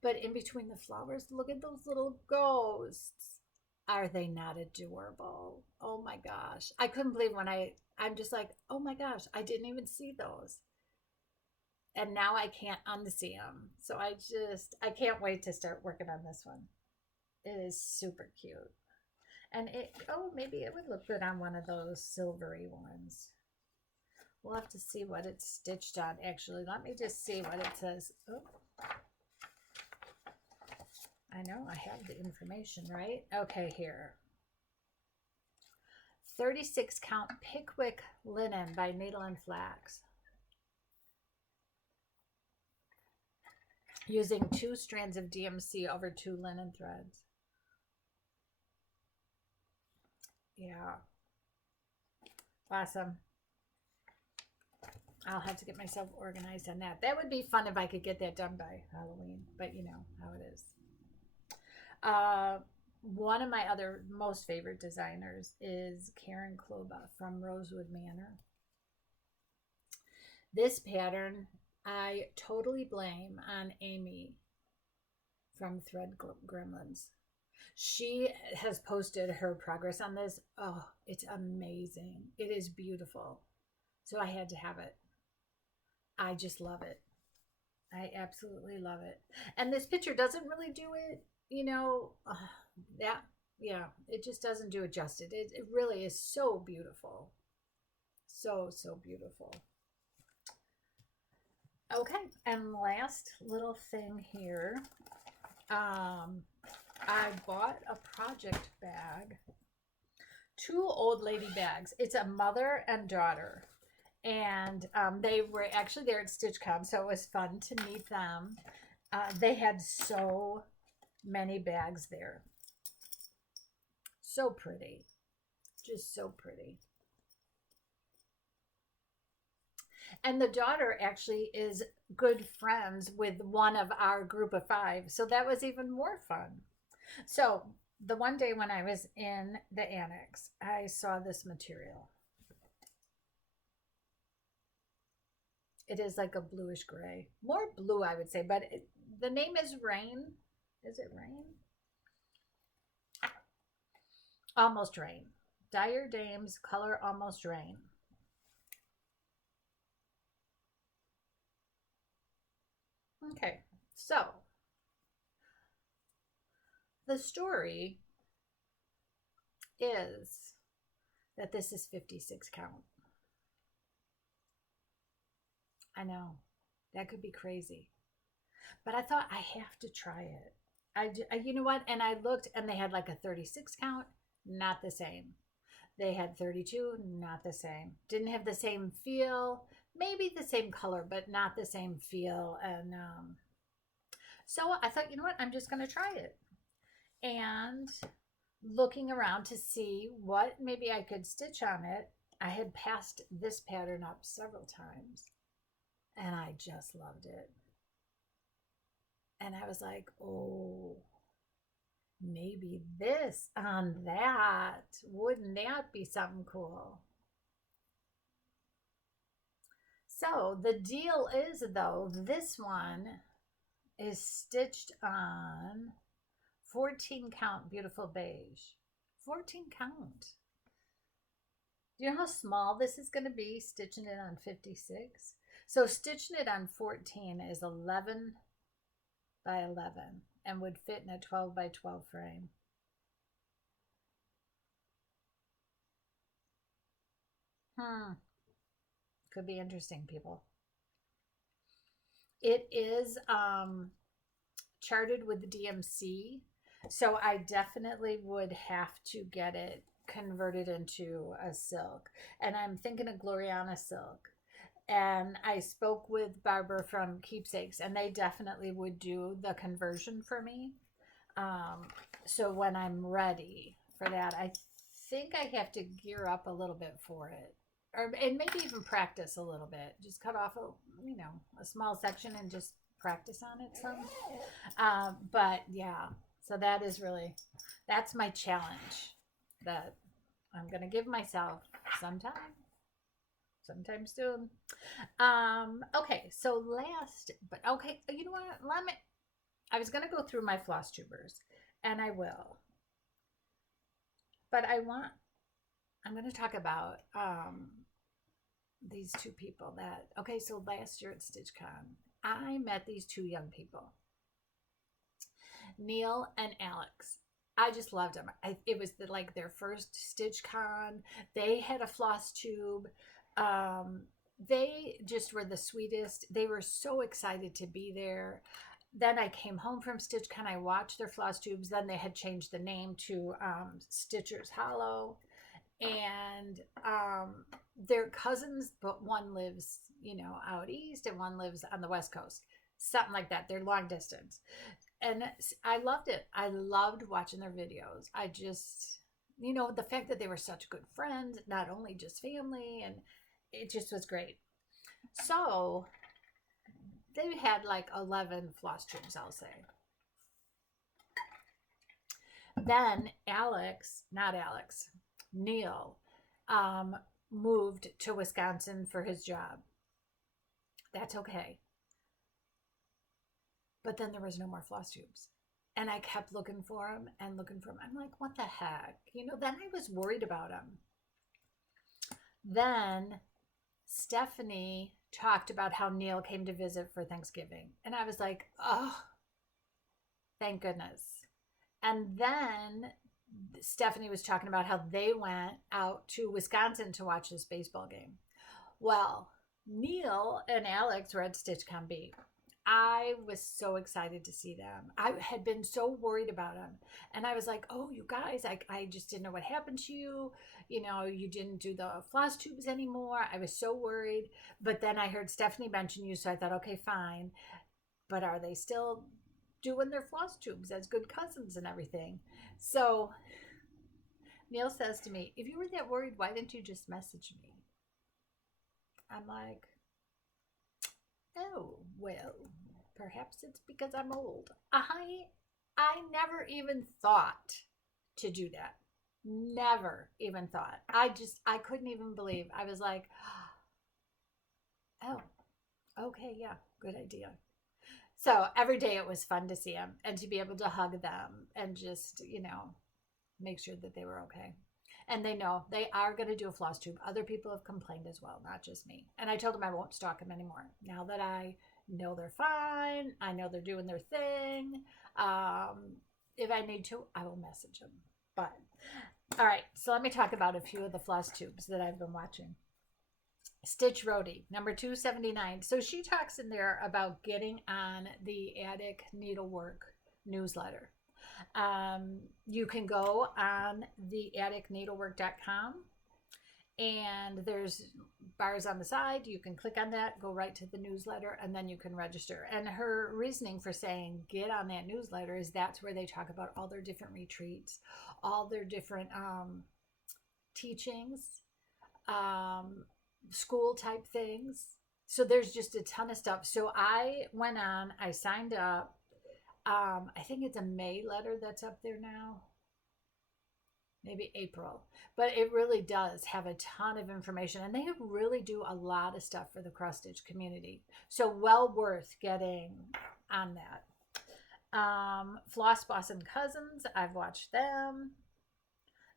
But in between the flowers, look at those little ghosts. Are they not adorable? Oh my gosh. I couldn't believe when I'm just like, oh my gosh, I didn't even see those. And now I can't unsee them. So I can't wait to start working on this one. It is super cute. And maybe it would look good on one of those silvery ones. We'll have to see what it's stitched on. Actually, let me just see what it says. Oh. I know I have the information, right? Okay, here. 36 count Pickwick linen by Needle and Flax. Using 2 strands of DMC over 2 linen threads. Yeah. Awesome. I'll have to get myself organized on that. That would be fun if I could get that done by Halloween, but you know how it is. One of my other most favorite designers is Karen Kloba from Rosewood Manor. This pattern I totally blame on Amy from Thread Gremlins. She has posted her progress on this. Oh, it's amazing. It is beautiful. So I had to have it. I just love it. I absolutely love it. And this picture doesn't really do it, you know, it just doesn't do it justice. It really is so beautiful. So, so beautiful. Okay, and last little thing here. I bought a project bag. 2 old lady bags. It's a mother and daughter. And they were actually there at StitchCon, so it was fun to meet them. They had so many bags there. So pretty. Just so pretty. And the daughter actually is good friends with one of our group of 5. So that was even more fun. So the one day when I was in the annex, I saw this material. It is like a bluish gray. More blue, I would say, but the name is Rain. Is it Rain? Almost Rain. Dire Dames, color Almost Rain. Okay, so the story is that this is 56 count. I know that could be crazy, but I thought I have to try it. You know what? And I looked, and they had like a 36 count, not the same. They had 32, not the same. Didn't have the same feel, maybe the same color, but not the same feel. And so I thought, you know what? I'm just going to try it. And looking around to see what maybe I could stitch on it, I had passed this pattern up several times, and I just loved it. And I was like, oh, maybe this on that. Wouldn't that be something cool? So the deal is, though, this one is stitched on 14 count beautiful beige. 14 count. Do you know how small this is going to be stitching it on 56? So stitching it on 14 is 11 by 11 and would fit in a 12 by 12 frame. Could be interesting, people. It is charted with the DMC, so I definitely would have to get it converted into a silk. And I'm thinking of Gloriana silk. And I spoke with Barbara from Keepsakes, and they definitely would do the conversion for me. So when I'm ready for that, I think I have to gear up a little bit for it, and maybe even practice a little bit. Just cut off a small section and just practice on it some. But yeah, so that's my challenge that I'm gonna give myself sometime soon. Okay, so you know what? I was gonna go through my floss tubers, and I will. But I'm gonna talk about these two people so last year at StitchCon, I met these two young people, Neil and Alex. I just loved them. It was like their first StitchCon. They had a floss tube. They just were the sweetest. They were so excited to be there. Then I came home from StitchCon. I watched their floss tubes. Then they had changed the name to Stitcher's Hollow. And they're cousins, but one lives, out east and one lives on the West Coast. Something like that. They're long distance. And I loved it. I loved watching their videos. I just, the fact that they were such good friends, not only just family, and it just was great. So they had like 11 floss tubes, I'll say. Then Neil moved to Wisconsin for his job. That's okay. But then there was no more floss tubes. And I kept looking for him. I'm like, what the heck? Then I was worried about him. Then Stephanie talked about how Neil came to visit for Thanksgiving. And I was like, oh, thank goodness. And then Stephanie was talking about how they went out to Wisconsin to watch this baseball game. Well, Neil and Alex were at StitchCon B. I was so excited to see them. I had been so worried about them. And I was like, oh, you guys, I just didn't know what happened to you. You didn't do the floss tubes anymore. I was so worried. But then I heard Stephanie mention you, so I thought, okay, fine. But are they still doing their floss tubes as good cousins and everything? So Neil says to me, if you were that worried, why didn't you just message me? I'm like, oh, well, perhaps it's because I'm old. I never even thought to do that. Never even thought. I couldn't even believe. I was like, oh, okay, yeah, good idea. So every day it was fun to see them and to be able to hug them and just, make sure that they were okay. And they know they are going to do a floss tube. Other people have complained as well, not just me. And I told them I won't stalk them anymore. Now that I know they're fine, I know they're doing their thing. If I need to, I will message them. But all right, so let me talk about a few of the floss tubes that I've been watching. Stitch Roadie, number 279. So she talks in there about getting on the Attic Needlework newsletter. You can go on the atticneedlework.com and there's bars on the side. You can click on that, go right to the newsletter, and then you can register. And her reasoning for saying get on that newsletter is that's where they talk about all their different retreats, all their different teachings, school type things. So there's just a ton of stuff. So I went on, I signed up. I think it's a May letter that's up there now, maybe April, but it really does have a ton of information, and they really do a lot of stuff for the cross stitch community. So well worth getting on that. Floss Boss and Cousins, I've watched them.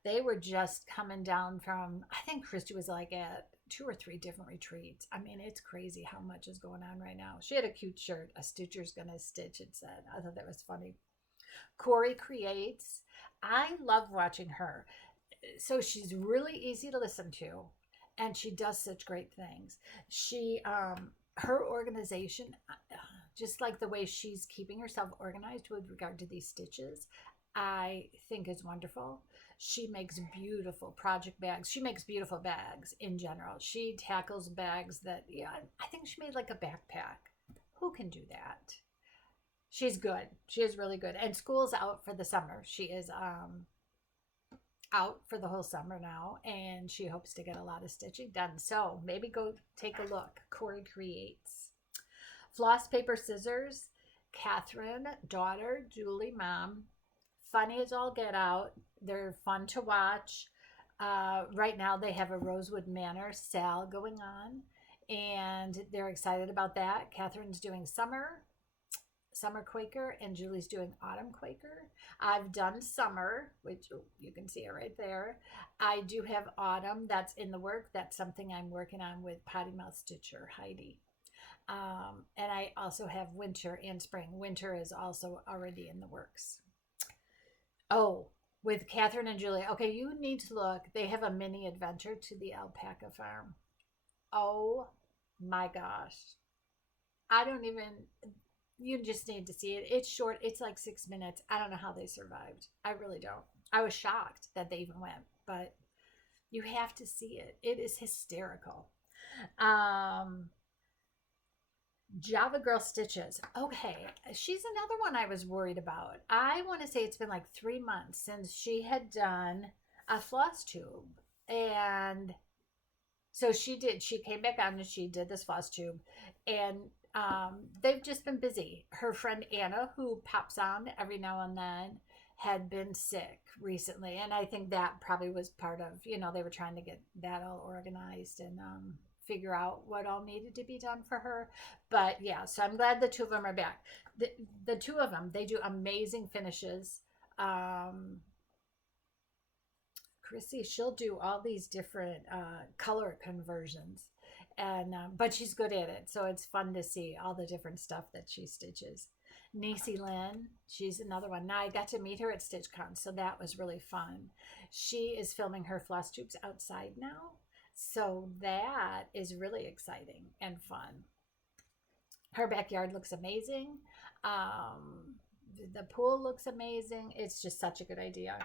They were just coming down from, I think Christy was like at 2 or 3 different retreats. I mean, it's crazy how much is going on right now. She had a cute shirt, a stitcher's gonna stitch, it said. I thought that was funny. Corey Creates. I love watching her. So she's really easy to listen to, and she does such great things. She, her organization, just like the way she's keeping herself organized with regard to these stitches, I think is wonderful. She makes beautiful project bags. She makes beautiful bags in general. She tackles bags that, yeah, I think she made like a backpack. Who can do that? She's good. She is really good. And school's out for the summer. She is out for the whole summer now, and she hopes to get a lot of stitching done. So maybe go take a look. Corey Creates. Floss, Paper, Scissors. Catherine, daughter. Julie, mom. Funny as all get out. They're fun to watch. Right now they have a Rosewood Manor sale going on, and they're excited about that. Catherine's doing summer Quaker, and Julie's doing autumn Quaker. I've done summer, which you can see it right there. I do have autumn that's in the work. That's something I'm working on with Potty Mouth Stitcher Heidi. And I also have winter and spring. Winter is also already in the works. Oh, with Catherine and Julie. Okay, you need to look. They have a mini adventure to the alpaca farm. Oh my gosh. You just need to see it. It's short. It's like 6 minutes. I don't know how they survived. I really don't. I was shocked that they even went, but you have to see it. It is hysterical. Java Girl Stitches. Okay, she's another one I was worried about. I want to say it's been like 3 months since she had done a floss tube. And so she came back on and she did this floss tube. And they've just been busy. Her friend Anna, who pops on every now and then, had been sick recently. And I think that probably was part of, they were trying to get that all organized and figure out what all needed to be done for her. But yeah, so I'm glad the two of them are back. The two of them, they do amazing finishes. Chrissy, she'll do all these different color conversions, and but she's good at it, so it's fun to see all the different stuff that she stitches. Nisi Lynn, she's another one. Now I got to meet her at StitchCon, so that was really fun. She is filming her floss tubes outside now, so that is really exciting and fun. Her backyard looks amazing. The pool looks amazing. It's just such a good idea.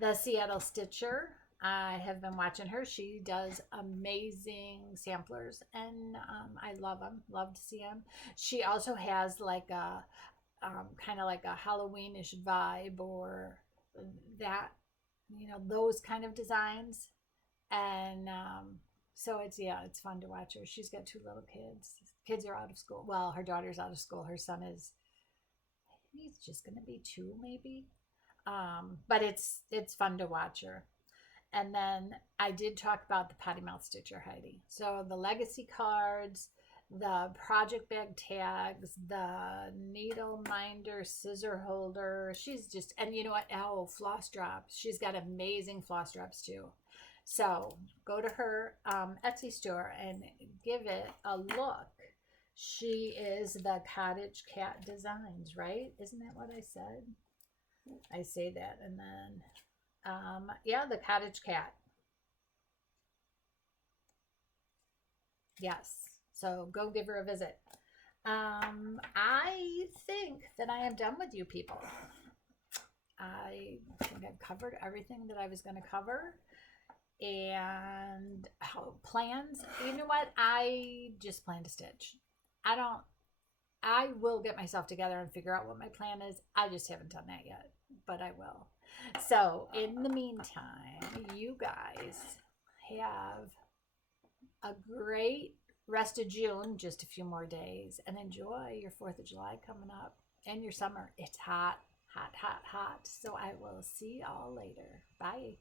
The Seattle Stitcher, I have been watching her. She does amazing samplers, and I love them. Love to see them. She also has like a kind of like a Halloweenish vibe, or that, those kind of designs. And so it's fun to watch her. She's got 2 little kids. Kids are out of school. Well, her daughter's out of school. Her son is, he's just going to be 2 maybe. But it's fun to watch her. And then I did talk about the Potty Mouth Stitcher Heidi. So the legacy cards, the project bag tags, the needle minder, scissor holder. She's just, and you know what? Oh, floss drops. She's got amazing floss drops too. So go to her Etsy store and give it a look. She is the Cottage Cat Designs, right? Isn't that what I said? I say that, and then yeah, the Cottage Cat. Yes. So go give her a visit. I think that I am done with you people. I think I've covered everything that I was going to cover. And plans, you know what? I just plan to stitch. I will get myself together and figure out what my plan is. I just haven't done that yet, but I will. So in the meantime, you guys have a great rest of June, just a few more days, and enjoy your 4th of July coming up and your summer. It's hot, hot, hot, hot. So I will see y'all later. Bye.